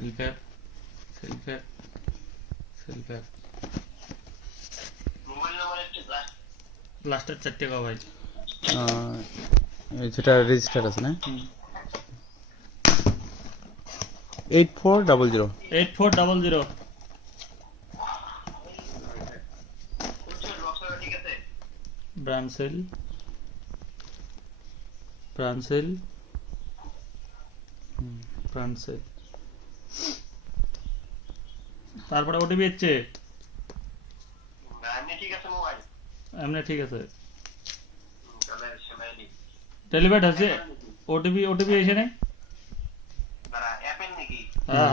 সেলফ্যাপ সেলফ্যাপ সেলফ্যাপ mobile number একটু লাস্টের 4 টাকা ভাই যেটা রেজিস্টার আছে না 8400 8400 ঠিক আছে ব্রানসেল তারপরে ওটিপি হচ্ছে এমনি ঠিক আছে মোবাইল এমনি ঠিক আছে তাহলে সেলাই দি ডেলিভার্ড আছে ওটিপি এসে নেই দাঁড়া অ্যাপেল নাকি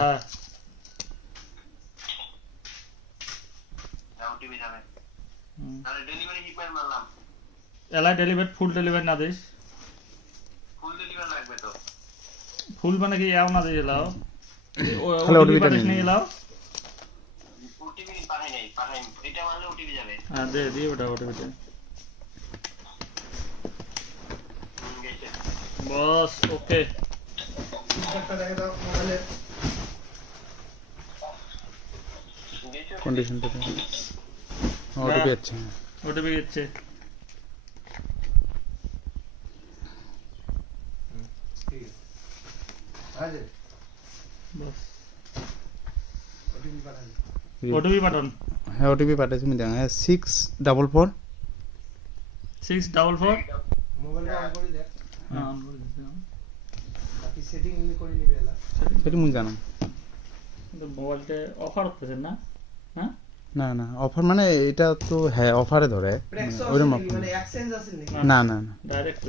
হ্যাঁ ওটিপি যাবে তাহলে ডেলিভারি হিকম্যান মারলাম এলা ডেলিভার ফুল ডেলিভারি না দিস ফুল ডেলিভারি লাগবে তো ফুল মানে কি এও না দিয়ে এলাও তাহলে ওটিপি OTP টা পাঠিয়ে নিয়ে নিয়ে এলাও ওটিপি পাঠাই নাই এটা মারলে ওটিপি যাবে হ্যাঁ দে দিয়ে ওটা ওটিপিটা গেছে বস ওকে গেছে কন্ডিশনটা ওটিপি আছে ওটিপি হচ্ছে বস ওটিপি পাঠান হ্যাঁ ওটিপি পাঠাইছি আমি দেখা 644 644 মোবাইলটা অন করে দেখ হ্যাঁ অন করে দিছি বাকি সেটিং করে নিবে এলা সেটা মুই জানো কিন্তু মোবাইলটা অফার হচ্ছে না হ্যাঁ না অফার মানে এটা তো হ্যাঁ অফারে ধরে প্রেক্স ওইরকম মানে এক্সচেঞ্জ আছে নাকি না ডাইরেক্ট